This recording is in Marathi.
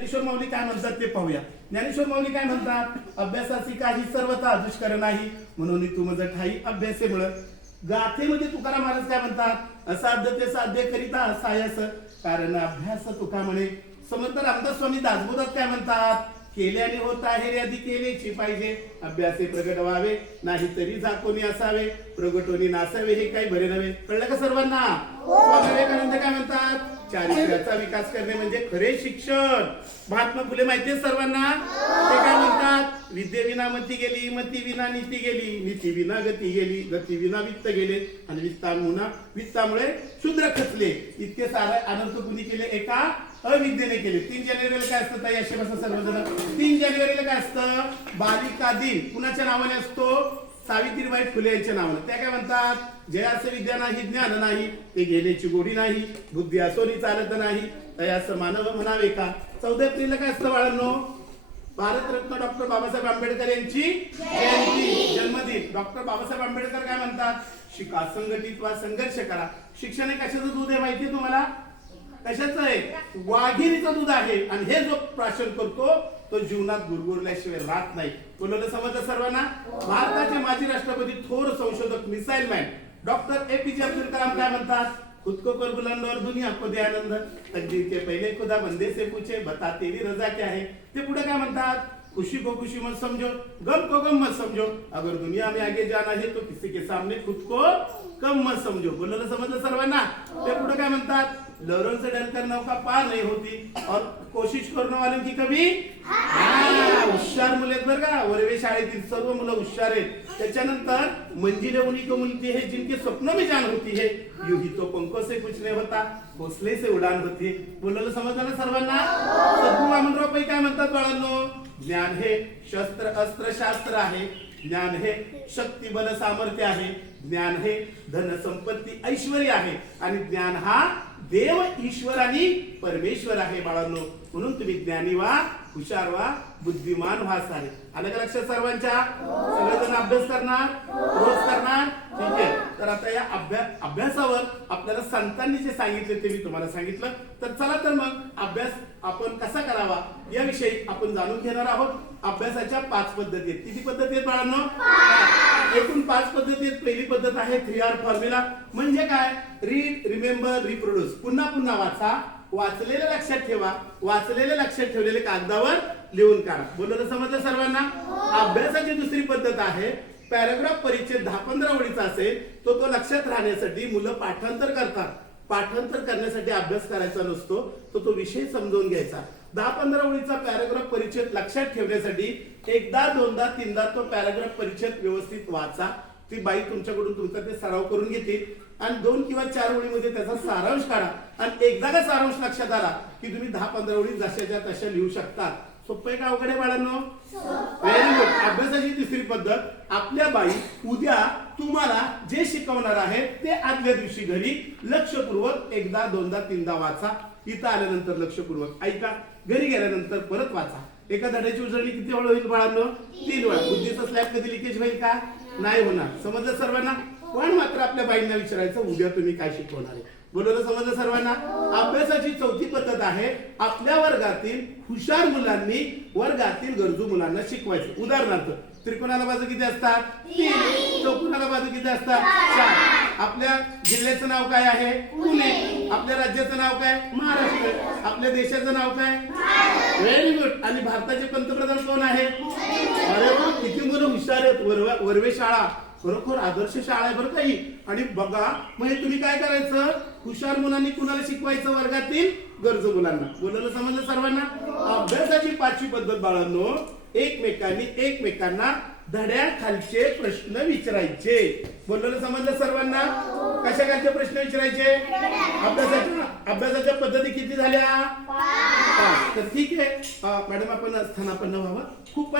ज्ञानेश्वर माऊली काय म्हणतात ते पाहूया. ज्ञानेश्वर माऊली काय म्हणतात? अभ्यासाची काही सर्वता दुष्कर नाही. म्हणून तू मज ठाई अभ्यासे मिळ गाथेमध्ये तुकाराम महाराज काय म्हणतात? असाध्य ते साध्य करिता सायस कारण अभ्यास तुका म्हणे? समर्थ रामदास स्वामी दासबोधात काय म्हणतात? केल्याने होत आहे रे आधी केलेची पाहिजे. अभ्यासे प्रगट व्हावे नाही तरी जा असावे. प्रगटोनी नासावे हे काही बरे नव्हे. कळलं का सर्वांना? विवेकानंद काय म्हणतात? चारित्र्याचा विकास करणे म्हणजे खरे शिक्षण. महात्मा फुले माहितीये सर्वांना? ते काय म्हणतात? विद्येविना मती गेली मती विना नीती गेली नीती विना गती गेली गती विना वित्त गेले आणि वित्तामुना वित्तामुळे शूद्र खचले. इतके सारे अनंत कुणी केले? एका अविद्येने केले. तीन जानेवारीला काय असतं ताई? असे बसा सर्वजण. तीन जानेवारीला काय असतं? बालिका दिन. कुणाच्या नावाने असतो? सावित्रीबाई फुले यांच्या नावानं. त्या काय म्हणतात? जयास विद्या नाही ज्ञान नाही ते गेल्याची गोडी नाही बुद्धी असोनी चालत नाही. तयास मानव म्हणावे का? चौदा एप्रिलला काय असतं बाळांनो? भारतरत्न डॉक्टर बाबासाहेब आंबेडकर यांची जयंती जन्मदिन. डॉक्टर बाबासाहेब आंबेडकर काय म्हणतात? शिका संघटित वा संघर्ष करा. शिक्षण हे कशाचं दूध आहे माहितीये तुम्हाला? कशाचं आहे? वाघिरीचं दूध आहे. आणि हे जो प्राशन करतो तो जीवनात गुरगुरल्याशिवाय राहत नाही. कोणाला समजलं सर्वांना? भारताचे माजी राष्ट्रपती थोर संशोधक missile man. Doctor A P J Abdul Kalam काय म्हणतात? खुद को कर बुलंद और दुनिया को दे आनंद. तकदीर के पहले खुदा बंदे से पूछे बता तेरी रजा क्या है? ते पुढे काय म्हणतात? खुशी को खुशी मत समझो गम को गम मत समझो। अगर दुनिया में आगे जाना है तो किसी के सामने खुद को कम मत समझो। बोललं समजलं सर्वांना? ते पुढे काय म्हणतात? लहरों से डरकर नौका पार नहीं होती? और कोशिश करने वालों की कभी हुशार मुले बर बरं का. वर्वे शाळेतील सर्व मुलं हुशार आहेत. त्याच्यानंतर मंजिले उन्हीं को मिलती है जिनके स्वप्न में जान होती है. यू ही तो पंखों से कुछ नहीं होता घोसले से उडान होती है. बोललं समजलं सर्वांना? सद्गुरु वामनराव पै काय म्हणतात बाळांनो? ज्ञान हे शस्त्र अस्त्र शास्त्र आहे. ज्ञान हे शक्ती बल सामर्थ्य आहे. ज्ञान हे धन संपत्ती ऐश्वर आहे. आणि ज्ञान हा देव ईश्वर आणि परमेश्वर आहे बाळांनो. म्हणून तुम्ही ज्ञानी व्हा हुशार व्हा बुद्धिमान व्हा सारे. आलं का लक्षात सर्वांच्या? सगळेजण अभ्यास करणार? रोज करणार? ठीक आहे. तर आता या अभ्यास अभ्यासावर आपल्याला संतांनी जे सांगितले ते मी तुम्हाला सांगितलं. तर चला तर मग अभ्यास आपण कसा करावा याविषयी आपण जाणून घेणार आहोत. अभ्यासाच्या पाच पद्धती आहेत. किती पद्धती आहेत बाळांनो? एकूण पाच पद्धती आहेत. पहिली पद्धत आहे थ्री आर फॉर्म्युला म्हणजे काय? रीड रिमेंबर रिप्रोड्यूस पुन्हा पुन्हा वाचा. वाचलेलं लक्षात ठेवा. वाचलेलं लक्षात ठेवलेले कागदावर लिहून काढा. बोललं समजलं सर्वांना? अभ्यासाची दुसरी पद्धत आहे पॅराग्राफ परिच्छेद दहा पंधरा ओळीचा असेल तो तो लक्षात राहण्यासाठी मुलं पाठांतर करतात. पाठांतर करण्यासाठी अभ्यास करायचा नसतो तो तो विषय समजून घ्यायचा. दहा पंधरा ओळीचा पॅराग्राफ परिच्छेद लक्षात ठेवण्यासाठी एकदा दोनदा तीनदा तो पॅराग्राफ परिच्छेद व्यवस्थित वाचा. ती बाई तुमच्याकडून तुमचा ते सराव करून घेतील. आणि दोन किंवा चार ओळीमध्ये त्याचा सारांश काढा. आणि एकदा का सारांश लक्षात आला की तुम्ही दहा पंधरा ओळी जशाच्या तशा लिहू शकता सोपं आहे का अवघड आहे बाळांनो? व्हेरी गुड अभ्यासाची तिसरी पद्धत आपल्या बाई उद्या तुम्हाला जे शिकवणार आहेत ते आदल्या दिवशी घरी लक्षपूर्वक एकदा दोनदा तीनदा वाचा. इथं आल्यानंतर लक्षपूर्वक ऐका. घरी गेल्यानंतर परत वाचा. एका धड्याची उजळणी किती वेळ होईल बाळांनो? तीन वेळा. बुद्धीचा स्लॅब कधी लिकेज होईल का? नाही होणार. समजलं सर्वांना? पण मात्र आपल्या बाईंना विचारायचं उद्या तुम्ही काय शिकवणार आहे? बोलवलं समजलं सर्वांना? अभ्यासाची चौथी पद्धत आहे आपल्या वर्गातील हुशार मुलांनी वर्गातील गरजू मुलांना शिकवायचं. उदाहरणार्थ त्रिकोणाला बाजू किती असतात? तीन. चौकोनाला बाजू किती असतात? चार. आपल्या जिल्ह्याचं नाव काय आहे? पुणे. आपल्या राज्याचं नाव काय? महाराष्ट्र. आपल्या देशाचं नाव काय? Very good. आणि भारताचे पंतप्रधान कोण आहेत अरे वा किती मुलं हुशार आहेत. वर्वे शाळा. खरोखर आदर्श शाळा आहे बरं काही आणि बघा म्हणजे तुम्ही काय करायचं? हुशार मुलांनी कुणाला शिकवायचं वर्गातील? गरजू मुलांना. बोललं समजलं सर्वांना? अभ्यासाची पाचवी पद्धत बाळांनो एकमेकांनी एकमेकांना धड्या खालचे प्रश्न विचारायचे. बोललं समजलं सर्वांना? कशा खालचे प्रश्न विचारायचे? अभ्यासाच्या अभ्यासाच्या पद्धती किती झाल्या? तर ठीक आहे. मॅडम आपण स्थानापन्न व्हावं. खूप